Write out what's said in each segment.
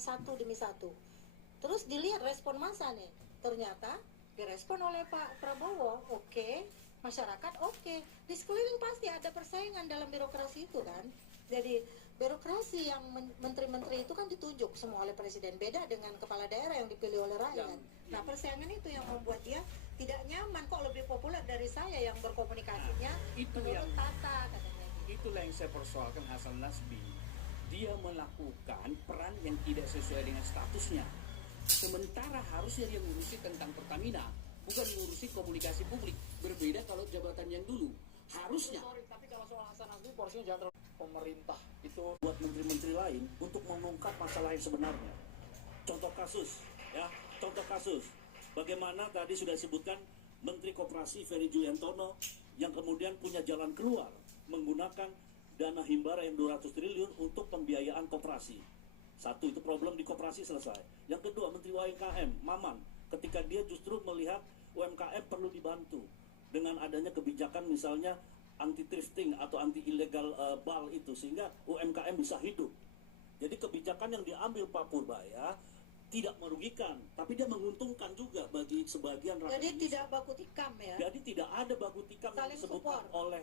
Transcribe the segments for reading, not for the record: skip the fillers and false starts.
satu demi satu. Terus dilihat respon massa nih, ternyata direspon oleh Pak Prabowo, oke. Masyarakat oke. Di sekeliling pasti ada persaingan dalam birokrasi itu kan. Jadi birokrasi yang menteri-menteri itu kan ditunjuk semua oleh presiden, beda dengan kepala daerah yang dipilih oleh rakyat. Nah, persaingan itu yang membuat dia tidak nyaman, kok lebih populer dari saya yang berkomunikasinya menurut tata katanya. Itulah yang saya persoalkan Hasan Nasbi. Dia melakukan peran yang tidak sesuai dengan statusnya. Sementara harusnya dia ngurusi tentang Pertamina, bukan ngurusi komunikasi publik. Berbeda kalau jabatan yang dulu. Harusnya. Tapi kalau soal Hasan Nasbi porsinya jangan terlalu pemerintah itu Buat menteri-menteri lain untuk mengungkap masalah yang sebenarnya. Contoh kasus. Bagaimana tadi sudah disebutkan Menteri Koperasi Ferry Juliantono yang kemudian punya jalan keluar menggunakan dana himbara yang 200 triliun untuk pembiayaan koperasi. Satu, itu problem di koperasi selesai. Yang kedua, Menteri UMKM Maman, ketika dia justru melihat UMKM perlu dibantu dengan adanya kebijakan misalnya anti thrifting atau anti illegal bal itu, sehingga UMKM bisa hidup. Jadi kebijakan yang diambil Pak Purbaya tidak merugikan, tapi dia menguntungkan juga bagi sebagian rakyat. Jadi Indonesia. tidak baku tikam ya. Jadi tidak ada baku tikam yang Saling disebutkan support oleh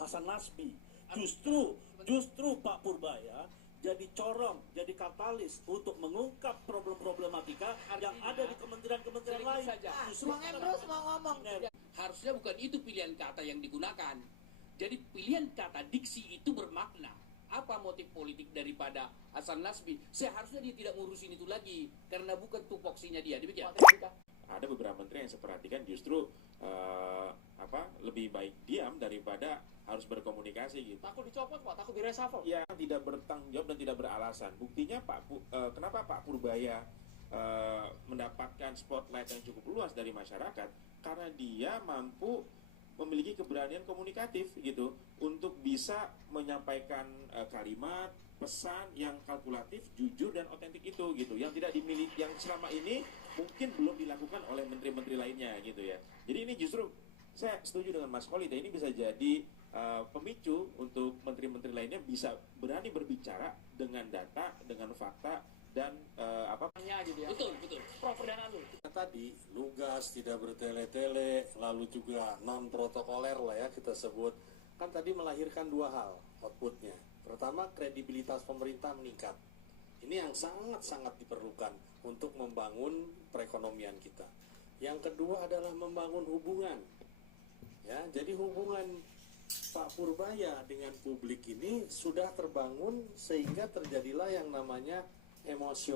Hasan Nasbi. Justru Pak Purbaya jadi corong, jadi katalis untuk mengungkap problematika yang ada di kementerian-kementerian lain. saja. Justru Bang Emrus mau ngomong. Harusnya bukan itu pilihan kata yang digunakan. Jadi pilihan kata diksi itu bermakna. Apa motif politik daripada Hasan Nasbi? Seharusnya dia tidak ngurusin itu lagi karena bukan tupoksinya dia. Demikian. Ada beberapa menteri yang saya perhatikan justru lebih baik diam daripada harus berkomunikasi gitu. takut dicopot Pak, takut direshuffle. Ya, tidak bertanggung jawab dan tidak beralasan. Buktinya kenapa Pak Purbaya mendapatkan spotlight yang cukup luas dari masyarakat, karena dia mampu memiliki keberanian komunikatif gitu untuk bisa menyampaikan kalimat pesan yang kalkulatif, jujur dan otentik itu gitu, yang tidak dimiliki, yang selama ini mungkin belum dilakukan oleh menteri-menteri lainnya gitu ya. Jadi ini justru saya setuju dengan Mas Khalid, ini bisa jadi pemicu untuk menteri-menteri lainnya bisa berani berbicara dengan data, dengan fakta dan Gitu ya. Betul. Prof Perdana dulu. Tadi lugas, tidak bertele-tele, lalu juga non protokoler lah ya kita sebut, kan tadi melahirkan dua hal outputnya. Pertama, kredibilitas pemerintah meningkat. Ini yang sangat-sangat diperlukan untuk membangun perekonomian kita. Yang kedua adalah membangun hubungan. Ya, jadi hubungan Pak Purbaya dengan publik ini sudah terbangun sehingga terjadilah yang namanya emosional.